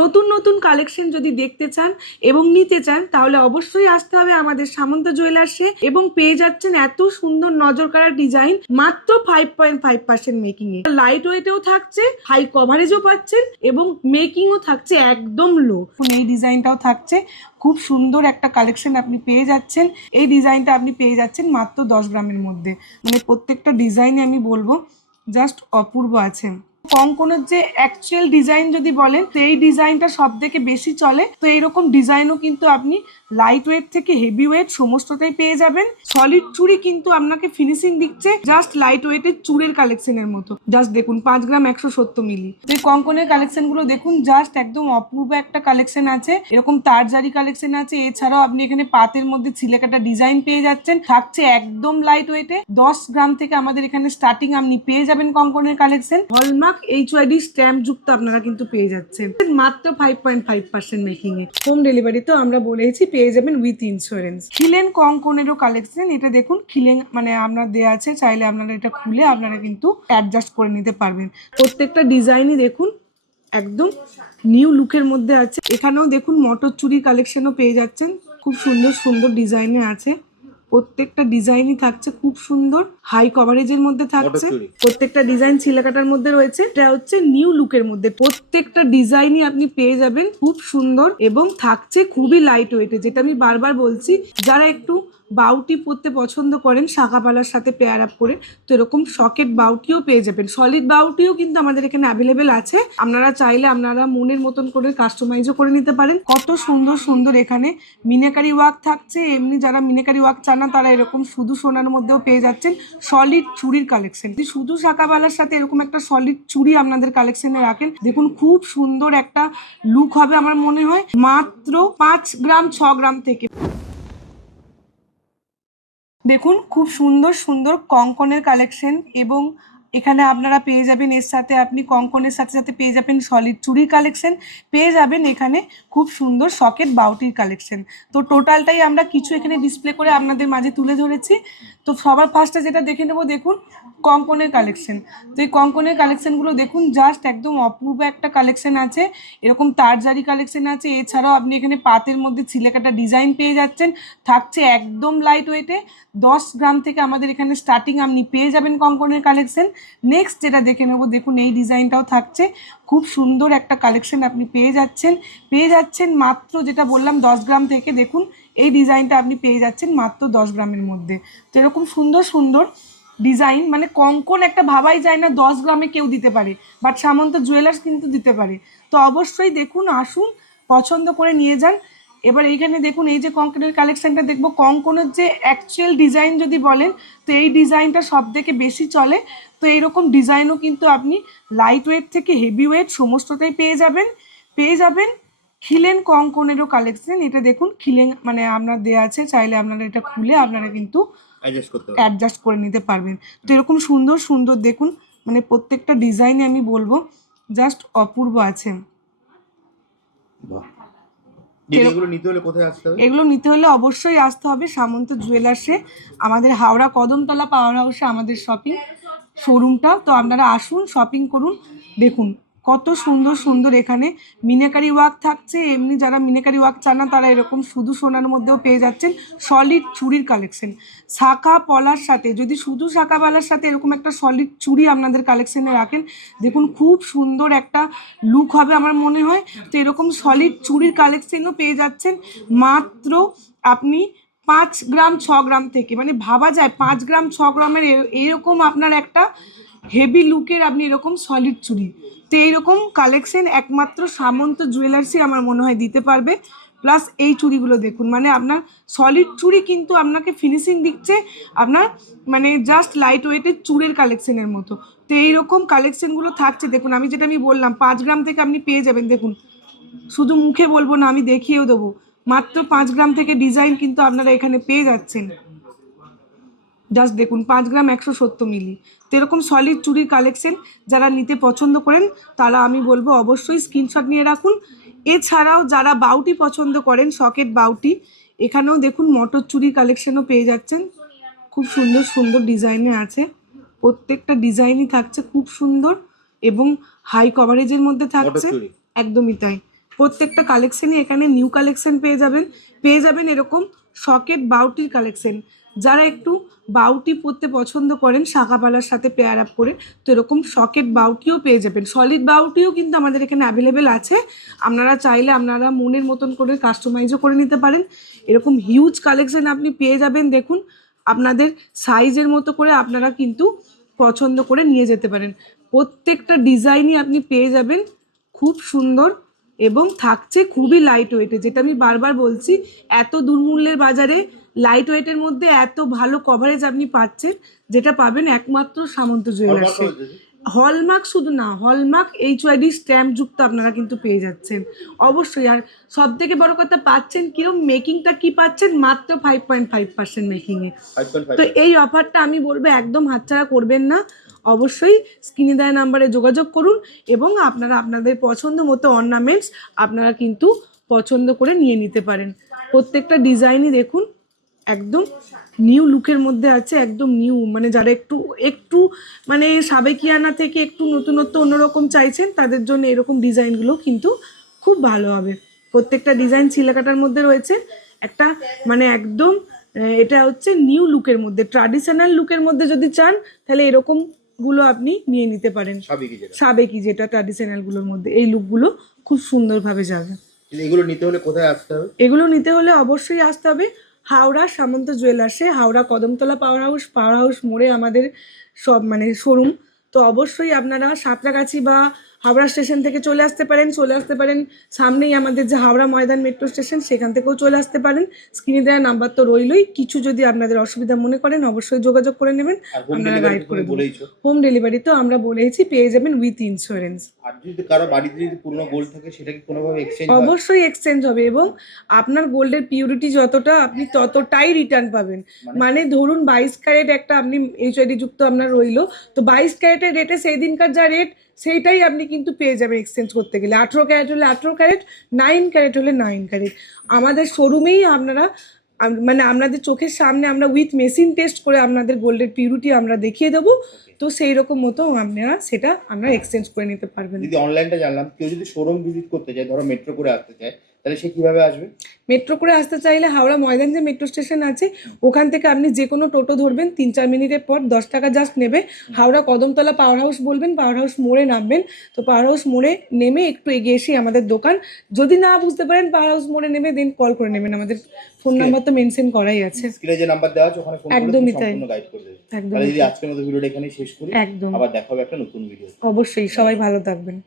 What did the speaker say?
নতুন নতুন কালেকশন যদি দেখতে চান এবং নিতে চান তাহলে অবশ্যই আসতে হবে আমাদের সামন্ত জুয়েলার্সে এবং পেয়ে যাচ্ছেন এত সুন্দর নজর কাড়া ডিজাইন মাত্র 5.5% মেকিং এ। লাইট ওয়েটেও থাকছে, হাই কভারেজও পাচ্ছেন এবং মেকিংও থাকছে একদম লো। এই ডিজাইনটাও থাকছে, খুব সুন্দর একটা কালেকশন আপনি পেয়ে যাচ্ছেন। এই ডিজাইনটা আপনি পেয়ে যাচ্ছেন মাত্র 10 গ্রামের মধ্যে। মানে প্রত্যেকটা ডিজাইনে আমি বলবো জাস্ট অপূর্ব আছে। কঙ্কনের যে অ্যাকচুয়াল ডিজাইন যদি বলেন তো এই ডিজাইনটা সব থেকে বেশি চলে। তো এইরকম ডিজাইনও কিন্তু আপনি লাইট ওয়েট থেকে হেভি ওয়েট সমস্তটাই পেয়ে যাবেন। সলিড চুড়ি কিন্তু আপনাকে ফিনিশিং দিচ্ছে জাস্ট লাইট ওয়েটের চুড়ির কালেকশনের মতো। জাস্ট দেখুন 5 গ্রাম 170 মিলি। তো এই কঙ্কনের কালেকশন গুলো দেখুন, জাস্ট একদম অপূর্ব একটা কালেকশন আছে। এরকম তারজারি কালেকশন আছে, এছাড়াও আপনি এখানে পাতের মধ্যে ছিলেকাটা ডিজাইন পেয়ে যাচ্ছেন। থাকছে একদম লাইট ওয়েটে। 10 গ্রাম থেকে আমাদের এখানে স্টার্টিং আপনি পেয়ে যাবেন কঙ্কনের কালেকশন। হলমার্ক HYD স্ট্যাম্প যুক্ত আপনারা কিন্তু পেয়ে যাচ্ছেন মাত্র 5.5% মেকিং এ। হোম ডেলিভারি তো আমরা বলেছি পেয়ে যাবেন উইথ ইন্স্যুরেন্স। খিলেন কঙ্কনেরও কালেকশন, এটা দেখুন খিলেন মানে আপনার দেওয়া আছে, চাইলে আপনারা এটা খুলে আপনারা কিন্তু অ্যাডজাস্ট করে নিতে পারবেন। প্রত্যেকটা ডিজাইনই দেখুন একদম নিউ লুকের মধ্যে আছে। এখানেও দেখুন মটর চুরি কালেকশনও পেয়ে যাচ্ছেন, খুব সুন্দর সুন্দর ডিজাইনে আছে। প্রত্যেকটা ডিজাইনই থাকছে খুব সুন্দর, হাই কভারেজের মধ্যে থাকছে। প্রত্যেকটা ডিজাইন ছিলাকাটার মধ্যে রয়েছে। এটা হচ্ছে নিউ লুকের মধ্যে। প্রত্যেকটা ডিজাইনই আপনি পেয়ে যাবেন খুব সুন্দর এবং থাকছে খুবই লাইট ওয়েটে। যেটা আমি বারবার বলছি, যারা একটু বাউটি পরতে পছন্দ করেন শাঁখাপালার সাথে পেয়ার আপ করে, তো এরকম সকেট বাউটিও পেয়ে যাবেন। সলিড বাউটিও কিন্তু আমাদের এখানে অ্যাভেলেবেল আছে। আপনারা চাইলে আপনারা মনের মতন করে কাস্টমাইজও করে নিতে পারেন। কত সুন্দর সুন্দর এখানে মিনাকারি ওয়ার্ক থাকছে। এমনি যারা মিনাকারি ওয়ার্ক চান না তারা এরকম শুধু সোনার মধ্যেও পেয়ে যাচ্ছেন সলিড চুড়ির কালেকশন। শুধু শাঁখাপালার সাথে এরকম একটা সলিড চুড়ি আপনাদের কালেকশনে রাখেন, দেখুন খুব সুন্দর একটা লুক হবে আমার মনে হয়। মাত্র 5 গ্রাম 6 গ্রাম থেকে দেখুন খুব সুন্দর সুন্দর কঙ্কনের কালেকশন এবং এখানে আপনারা পেয়ে যাবেন এর সাথে আপনি কঙ্কনের সাথে সাথে পেয়ে যাবেন সলিড চুড়ির কালেকশন, পেয়ে যাবেন এখানে খুব সুন্দর সকেট বাউটির কালেকশন। তো টোটালটাই আমরা কিছু এখানে ডিসপ্লে করে আপনাদের মাঝে তুলে ধরেছি। তো সবার ফার্স্টে যেটা দেখে নেব দেখুন কঙ্কনের কালেকশন। তো এই কঙ্কনের কালেকশনগুলো দেখুন জাস্ট একদম অপূর্ব একটা কালেকশন আছে। এরকম তারজারি কালেকশন আছে, এছাড়াও আপনি এখানে পাতের মধ্যে ছিলেকাটা ডিজাইন পেয়ে যাচ্ছেন। থাকছে একদম লাইট ওয়েটে। 10 গ্রাম থেকে আমাদের এখানে স্টার্টিং আপনি পেয়ে যাবেন কঙ্কনের কালেকশন। নেক্সট যেটা দেখে নেব দেখুন এই ডিজাইনটাও থাকছে, খুব সুন্দর একটা কালেকশন আপনি পেয়ে যাচ্ছেন মাত্র যেটা বললাম 10 গ্রাম থেকে। দেখুন এই ডিজাইনটা আপনি পেয়ে যাচ্ছেন মাত্র 10 গ্রামের মধ্যে। তো এরকম সুন্দর সুন্দর ডিজাইন, মানে কঙ্কন একটা ভাবাই যায় না 10 গ্রামে কেউ দিতে পারে, বাট সামন্ত জুয়েলার্স কিন্তু দিতে পারে। তো অবশ্যই দেখুন, আসুন, পছন্দ করে নিয়ে যান। এবার এইখানে দেখুন এই যে কঙ্কনের কালেকশনটা দেখবো, কঙ্কনের যে অ্যাকচুয়াল ডিজাইন যদি বলেন তো এই ডিজাইনটা সব থেকে বেশি চলে। তো এইরকম ডিজাইনও কিন্তু আপনি লাইট ওয়েট থেকে হেভি ওয়েট সমস্তটাই পেয়ে যাবেন খিলেন কঙ্কনেরও কালেকশন। এটা দেখুন খিলেন মানে আপনার দেওয়া আছে, চাইলে আপনারা এটা খুলে আপনারা কিন্তু অ্যাডজাস্ট করে নিতে পারবেন। তো এরকম সুন্দর সুন্দর দেখুন, মানে প্রত্যেকটা ডিজাইনে আমি বলবো জাস্ট অপূর্ব আছে। এগুলো নিতে হলে অবশ্যই আসতে হবে সামন্ত জুয়েলার্সে, আমাদের হাওড়া কদমতলা পাওয়ার হাউসে আমাদের শপিং শোরুমটা। তো আপনারা আসুন, শপিং করুন। দেখুন কত সুন্দর সুন্দর এখানে মিনাকারি ওয়ার্ক থাকছে। এমনি যারা মিনাকারি ওয়ার্ক চান না তারা এরকম শুধু সোনার মধ্যেও পেয়ে যাচ্ছেন সলিড চুড়ির কালেকশন। শাঁখা পলার সাথে যদি শুধু শাঁখা পলার সাথে এরকম একটা সলিড চুড়ি আপনাদের কালেকশনে রাখেন, দেখুন খুব সুন্দর একটা লুক হবে আমার মনে হয়। তো এরকম সলিড চুড়ির কালেকশনও পেয়ে যাচ্ছেন মাত্র আপনি 5 গ্রাম 6 গ্রাম থেকে। মানে ভাবা যায় 5 গ্রাম 6 গ্রামের এরকম আপনার একটা হেভি লুকের আপনি এরকম সলিড চুড়ি। তো এইরকম কালেকশন একমাত্র সামন্ত জুয়েলার্সই আমার মনে হয় দিতে পারবে। প্লাস এই চুড়িগুলো দেখুন, মানে আপনার সলিড চুড়ি কিন্তু আপনাকে ফিনিশিং দিচ্ছে আপনার মানে জাস্ট লাইট ওয়েটের চুড়ের কালেকশনের মতো। তো এইরকম কালেকশনগুলো থাকছে দেখুন। আমি বললাম 5 গ্রাম থেকে আপনি পেয়ে যাবেন। দেখুন শুধু মুখে বলবো না, আমি দেখিয়েও দেবো। মাত্র 5 গ্রাম থেকে ডিজাইন কিন্তু আপনারা এখানে পেয়ে যাচ্ছেন। জাস্ট দেখুন 5 গ্রাম 170 মিলি। তো এরকম সলিড চুড়ির কালেকশন যারা নিতে পছন্দ করেন তারা আমি বলবো অবশ্যই স্ক্রিনশট নিয়ে রাখুন। এছাড়াও যারা বাউটি পছন্দ করেন সকেট বাউটি, এখানেও দেখুন মটর চুড়ির কালেকশনও পেয়ে যাচ্ছেন। খুব সুন্দর সুন্দর ডিজাইনে আছে। প্রত্যেকটা ডিজাইনই থাকছে খুব সুন্দর এবং হাই কভারেজের মধ্যে থাকছে। একদমই তাই। প্রত্যেকটা কালেকশনই এখানে নিউ কালেকশন পেয়ে যাবেন এরকম সকেট বাউটির কালেকশন। যারা একটু বাউটি পরতে পছন্দ করেন শাখাপালার সাথে পেয়ার আপ করে, তো এরকম সকেট বাউটিও পেয়ে যাবেন। সলিড বাউটিও কিন্তু আমাদের এখানে অ্যাভেলেবেল আছে, আপনারা চাইলে আপনারা মনের মতন করে কাস্টমাইজও করে নিতে পারেন। এরকম হিউজ কালেকশন আপনি পেয়ে যাবেন। দেখুন আপনাদের সাইজের মতো করে আপনারা কিন্তু পছন্দ করে নিয়ে যেতে পারেন। প্রত্যেকটা ডিজাইনই আপনি পেয়ে যাবেন খুব সুন্দর এবং থাকছে খুবই লাইট ওয়েটে, যেটা আমি বারবার বলছি, এত দুর্মূল্যের বাজারে লাইট ওয়েটের মধ্যে এত ভালো কভারেজ আপনি পাচ্ছেন, যেটা পাবেন একমাত্র সামন্ত জুয়েলার্সে। হলমার্ক শুধু না, হলমার্ক HYD স্ট্যাম্প যুক্ত আপনারা কিন্তু পেয়ে যাচ্ছেন অবশ্যই। আর সব থেকে বড় কথা পাচ্ছেন কিরকম, মেকিংটা কি পাচ্ছেন মাত্র 5.5% মেকিংয়ে। তো এই অফারটা আমি বলবো একদম হাতছাড়া করবেন না, অবশ্যই স্ক্রিনে দেওয়া নাম্বারে যোগাযোগ করুন এবং আপনারা আপনাদের পছন্দ মতো অর্নামেন্টস আপনারা কিন্তু পছন্দ করে নিয়ে নিতে পারেন। প্রত্যেকটা ডিজাইনই দেখুন একদম নিউ লুকের মধ্যে আছে, একদম নিউ, মানে যারা একটু একটু মানে সাবেকিয়ানা থেকে একটু নতুনত্ব অন্যরকম চাইছেন তাদের জন্য এরকম ডিজাইনগুলো কিন্তু খুব ভালো হবে। প্রত্যেকটা ডিজাইন ছিলাকাটার মধ্যে রয়েছে, একটা মানে একদম এটা হচ্ছে নিউ লুকের মধ্যে, ট্র্যাডিশনাল লুকের মধ্যে যদি চান তাহলে এরকম গুলো আপনি নিয়ে নিতে পারেন। সাবেকি যেটা ট্র্যাডিশনাল গুলোর মধ্যে এই লুকগুলো খুব সুন্দরভাবে যাবে। এগুলো নিতে হলে কোথায় আসতে হবে? এগুলো নিতে হলে অবশ্যই আসতে হবে হাওড়া সামন্ত জুয়েলার্সে, হাওড়া কদমতলা পাওয়ার হাউস মোড়ে আমাদের সব মানে শোরুম। তো অবশ্যই আপনারা সাঁতরাগাছি বা হাওড়া স্টেশন থেকে চলে আসতে পারেন, সামনেই আমাদের যে হাওড়া ময়দান মেট্রো স্টেশন সেখান থেকেও চলে আসতে পারেন। স্ক্রিনে দেওয়া নাম্বার তো রইলই, কিছু যদি আপনাদের অসুবিধা মনে করেন অবশ্যই যোগাযোগ করে নেবেন, আপনারা গাইড করে দেবো। হোম ডেলিভারি তো আমরা বলেছি পেয়ে যাবেন উইথ ইন্স্যুরেন্স। আর যদি কারো বাড়িতে যদি পুরনো গোল্ড থাকে সেটা কি কোনোভাবে এক্সচেঞ্জ? অবশ্যই এক্সচেঞ্জ হবে এবং আপনার গোল্ডের পিউরিটি যতটা আপনি ততটাই রিটার্ন পাবেন। মানে ধরুন 22 ক্যারেট একটা আপনি HYD যুক্ত আপনার রইলো, তো 22 ক্যারেটের রেটে সেই দিনকার যা রেট সেইটাই আপনি কিন্তু পেয়ে যাবেন এক্সচেঞ্জ করতে গেলে। 18 ক্যারেট হলে 18 ক্যারেট, 9 ক্যারেট হলে 9 ক্যারেট। আমাদের শোরুমেই আপনারা মানে আপনাদের চোখের সামনে আমরা উইথ মেশিন টেস্ট করে আপনাদের গোল্ডের পিউরিটি আমরা দেখিয়ে দেবো, তো সেই রকম মতো আপনারা সেটা আমরা এক্সচেঞ্জ করে নিতে পারবেন। যদি অনলাইনটা জানলাম, কেউ যদি শোরুম ভিজিট করতে চায়, ধরো মেট্রো করে আসতে চায়, তাহলে সে কিভাবে আসবে? মেট্রো করে আসতে চাইলে হাওড়া ময়দান যে মেট্রো স্টেশন আছে ওখান থেকে আপনি যে কোনো টোটো ধরবেন, 3-4 মিনিটের পর 10 টাকা জাস্ট নেবে। হাওড়া কদমতলা পাওয়ার হাউস বলবেন, পাওয়ার হাউস মোড়ে নামবেন, তো পাওয়ার হাউস মোড়ে নেমে একটু এগিয়ে এসে আমাদের দোকান। যদি না বুঝতে পারেন পাওয়ার হাউস মোড়ে নেমে দেন কল করে নেবেন, আমাদের ফোন নাম্বার তো মেনশন করাই আছে। স্ক্রিনে যে নাম্বার দেওয়া আছে ওখানে ফোন করে একদমই তাই, সম্পূর্ণ গাইড করে দেবে। একদম। তাহলে যদি আজকের মতো ভিডিওটা এখানেই শেষ করি, একদম আবার দেখা হবে একটা নতুন ভিডিও। অবশ্যই, সবাই ভালো থাকবেন।